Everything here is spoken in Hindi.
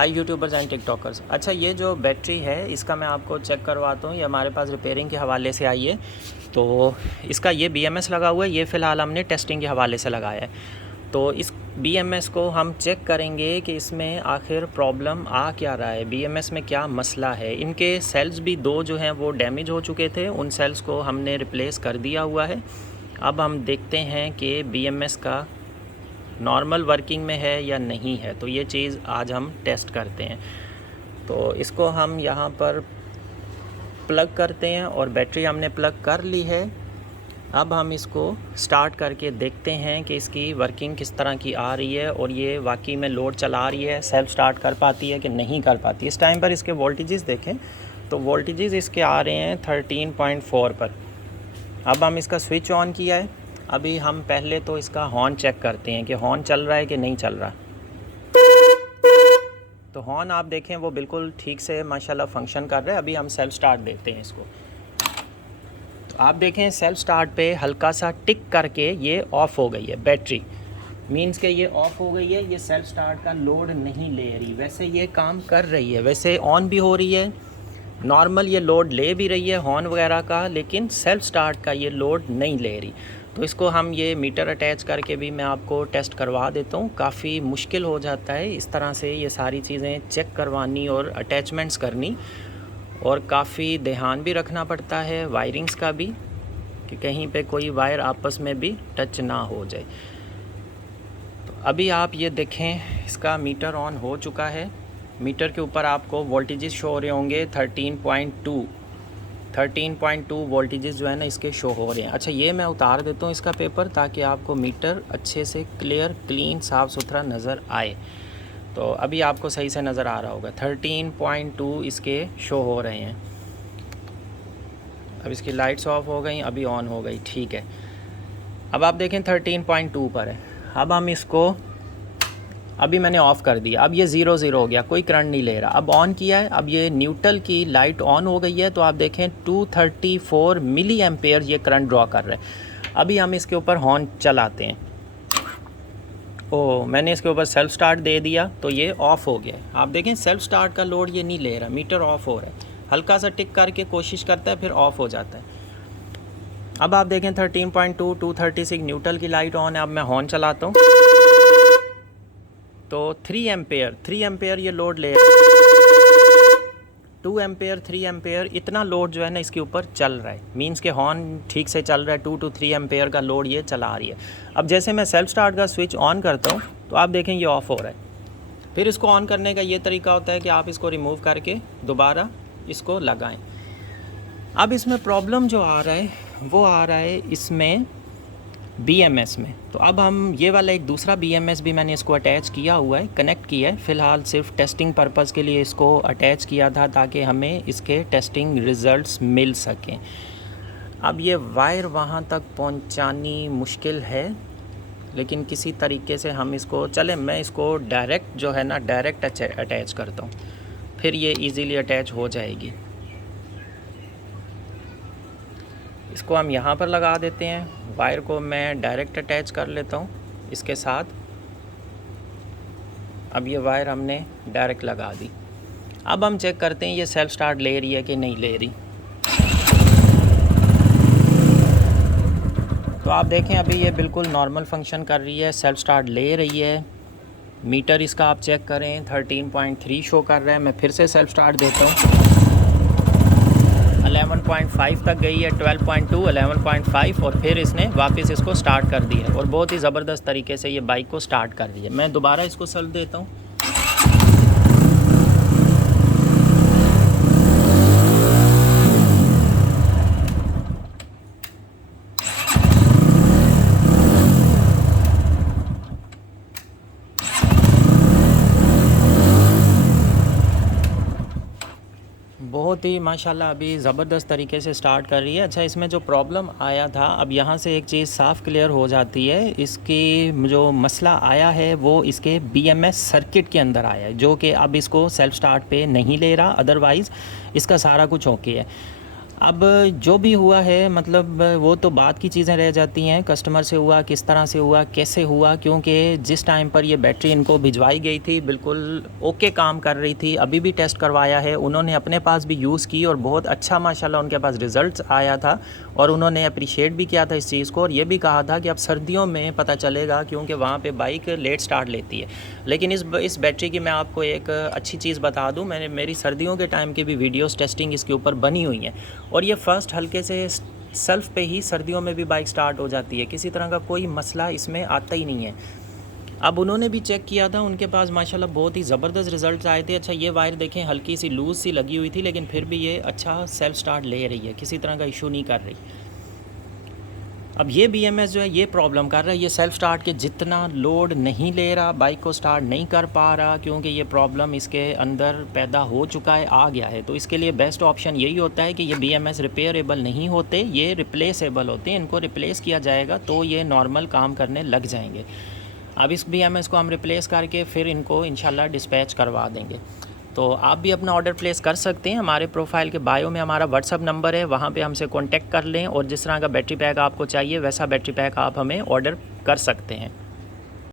High YouTubers and TikTokers. अच्छा, ये जो बैटरी है इसका मैं आपको चेक करवाता हूँ। ये हमारे पास रिपेयरिंग के हवाले से आई है, तो इसका ये BMS लगा हुआ है। ये फ़िलहाल हमने टेस्टिंग के हवाले से लगाया है। तो इस BMS को हम चेक करेंगे कि इसमें आखिर प्रॉब्लम आ क्या रहा है, BMS में क्या मसला है। इनके सेल्स भी दो जो हैं वो डैमेज हो चुके थे, उन सेल्स को हमने रिप्लेस कर दिया हुआ है। अब हम देखते हैं कि BMS का नॉर्मल वर्किंग में है या नहीं है, तो ये चीज़ आज हम टेस्ट करते हैं। तो इसको हम यहाँ पर प्लग करते हैं और बैटरी हमने प्लग कर ली है। अब हम इसको स्टार्ट करके देखते हैं कि इसकी वर्किंग किस तरह की आ रही है और ये वाकई में लोड चला रही है, सेल्फ स्टार्ट कर पाती है कि नहीं कर पाती। इस टाइम पर इसके वोल्टेजेस देखें तो वोल्टेजेस इसके आ रहे हैं 13.4 पर। अब हम इसका स्विच ऑन किया है। अभी हम पहले तो इसका हॉर्न चेक करते हैं कि हॉर्न चल रहा है कि नहीं चल रहा। तो हॉर्न आप देखें वो बिल्कुल ठीक से माशाल्लाह फंक्शन कर रहा है। अभी हम सेल्फ स्टार्ट देते हैं इसको। तो आप देखें सेल्फ स्टार्ट पे हल्का सा टिक करके ये ऑफ़ हो गई है बैटरी, मींस के ये ऑफ़ हो गई है। ये सेल्फ स्टार्ट का लोड नहीं ले रही, वैसे ये काम कर रही है, वैसे ऑन भी हो रही है, नॉर्मल ये लोड ले भी रही है हॉर्न वगैरह का, लेकिन सेल्फ स्टार्ट का ये लोड नहीं ले रही। तो इसको हम ये मीटर अटैच करके भी मैं आपको टेस्ट करवा देता हूँ। काफ़ी मुश्किल हो जाता है इस तरह से ये सारी चीज़ें चेक करवानी और अटैचमेंट्स करनी, और काफ़ी ध्यान भी रखना पड़ता है वायरिंग्स का भी, कि कहीं पे कोई वायर आपस में भी टच ना हो जाए। तो अभी आप ये देखें इसका मीटर ऑन हो चुका है। मीटर के ऊपर आपको वोल्टेजेस शो हो रहे होंगे 13.2 वोल्टेजेस जो है ना इसके शो हो रहे हैं। अच्छा, ये मैं उतार देता हूँ इसका पेपर ताकि आपको मीटर अच्छे से क्लियर क्लीन साफ़ सुथरा नज़र आए। तो अभी आपको सही से नज़र आ रहा होगा 13.2 इसके शो हो रहे हैं। अब इसकी लाइट्स ऑफ हो गई, अभी ऑन हो गई, ठीक है। अब आप देखें 13.2 पर है। अब हम इसको, अभी मैंने ऑफ़ कर दिया, अब ये 0 हो गया, कोई करंट नहीं ले रहा। अब ऑन किया है, अब ये न्यूट्रल की लाइट ऑन हो गई है, तो आप देखें 234 मिली एम्पेयर ये करंट ड्रॉ कर रहा है। अभी हम इसके ऊपर हॉर्न चलाते हैं। मैंने इसके ऊपर सेल्फ स्टार्ट दे दिया तो ये ऑफ़ हो गया है। आप देखें सेल्फ स्टार्ट का लोड ये नहीं ले रहा, मीटर ऑफ़ हो रहा है। हल्का सा टिक करके कोशिश करता है, फिर ऑफ़ हो जाता है। अब आप देखें 13.2 236 न्यूट्रल की लाइट ऑन है। अब मैं हॉर्न चलाता हूँ तो 3 एम्पेयर ये लोड ले रहा है। 2 एम्पेयर 3 एम्पेयर इतना लोड जो है ना इसके ऊपर चल रहा है, मींस के हॉर्न ठीक से चल रहा है। 2 to 3 एम्पेयर का लोड ये चला रही है। अब जैसे मैं सेल्फ स्टार्ट का स्विच ऑन करता हूँ तो आप देखें ये ऑफ़ हो रहा है। फिर इसको ऑन करने का ये तरीका होता है कि आप इसको रिमूव करके दोबारा इसको लगाएं। अब इसमें प्रॉब्लम जो आ रहा है वो आ रहा है इसमें BMS में। तो अब हम ये वाला एक दूसरा BMS भी मैंने इसको अटैच किया हुआ है, कनेक्ट किया है। फ़िलहाल सिर्फ टेस्टिंग पर्पज़ के लिए इसको अटैच किया था ताकि हमें इसके टेस्टिंग रिज़ल्ट्स मिल सकें। अब ये वायर वहाँ तक पहुँचानी मुश्किल है, लेकिन किसी तरीके से हम इसको, चले मैं इसको डायरेक्ट जो है ना डायरेक्ट अटैच करता हूँ, फिर ये इजीली अटैच हो जाएगी। इसको हम यहाँ पर लगा देते हैं। वायर को मैं डायरेक्ट अटैच कर लेता हूँ इसके साथ। अब ये वायर हमने डायरेक्ट लगा दी। अब हम चेक करते हैं ये सेल्फ स्टार्ट ले रही है कि नहीं ले रही। तो आप देखें अभी ये बिल्कुल नॉर्मल फंक्शन कर रही है, सेल्फ स्टार्ट ले रही है। मीटर इसका आप चेक करें 13.3 शो कर रहा है। मैं फिर से सेल्फ स्टार्ट देता हूँ। 11.5 तक गई है, 12.2, 11.5 और फिर इसने वापस इसको स्टार्ट कर दिया और बहुत ही ज़बरदस्त तरीके से ये बाइक को स्टार्ट कर दी है। मैं दोबारा इसको सेल्फ देता हूँ। बहुत ही माशाल्लाह अभी ज़बरदस्त तरीके से स्टार्ट कर रही है। अच्छा, इसमें जो प्रॉब्लम आया था, अब यहाँ से एक चीज़ साफ़ क्लियर हो जाती है। इसकी जो मसला आया है वो इसके BMS सर्किट के अंदर आया है, जो कि अब इसको सेल्फ स्टार्ट पे नहीं ले रहा, अदरवाइज़ इसका सारा कुछ ओके है। अब जो भी हुआ है मतलब वो तो बात की चीज़ें रह जाती हैं, कस्टमर से हुआ, किस तरह से हुआ, कैसे हुआ, क्योंकि जिस टाइम पर ये बैटरी इनको भिजवाई गई थी बिल्कुल ओके काम कर रही थी। अभी भी टेस्ट करवाया है उन्होंने, अपने पास भी यूज़ की और बहुत अच्छा माशाल्लाह उनके पास रिज़ल्ट आया था और उन्होंने अप्रिशिएट भी किया था इस चीज़ को और ये भी कहा था कि अब सर्दियों में पता चलेगा क्योंकि वहाँ पर बाइक लेट स्टार्ट लेती है। लेकिन इस बैटरी की मैं आपको एक अच्छी चीज़ बता दूँ, मैंने मेरी सर्दियों के टाइम की भी वीडियोज़ टेस्टिंग इसके ऊपर बनी हुई हैं और ये फ़र्स्ट हल्के से सेल्फ़ पे ही सर्दियों में भी बाइक स्टार्ट हो जाती है, किसी तरह का कोई मसला इसमें आता ही नहीं है। अब उन्होंने भी चेक किया था, उनके पास माशाल्लाह बहुत ही ज़बरदस्त रिज़ल्ट आए थे। अच्छा ये वायर देखें हल्की सी लूज़ सी लगी हुई थी लेकिन फिर भी ये अच्छा सेल्फ़ स्टार्ट ले रही है, किसी तरह का इशू नहीं कर रही। अब ये BMS जो है ये प्रॉब्लम कर रहा है, ये सेल्फ़ स्टार्ट के जितना लोड नहीं ले रहा, बाइक को स्टार्ट नहीं कर पा रहा क्योंकि ये प्रॉब्लम इसके अंदर पैदा हो चुका है, आ गया है। तो इसके लिए बेस्ट ऑप्शन यही होता है कि ये BMS रिपेयरेबल नहीं होते, ये रिप्लेसेबल होते हैं। इनको रिप्लेस किया जाएगा तो ये नॉर्मल काम करने लग जाएंगे। अब इस BMS को हम रिप्लेस करके फिर इनको इंशाल्लाह डिस्पैच करवा देंगे। तो आप भी अपना ऑर्डर प्लेस कर सकते हैं, हमारे प्रोफाइल के बायो में हमारा व्हाट्सअप नंबर है, वहाँ पे हमसे कांटेक्ट कर लें और जिस तरह का बैटरी पैक आपको चाहिए वैसा बैटरी पैक आप हमें ऑर्डर कर सकते हैं।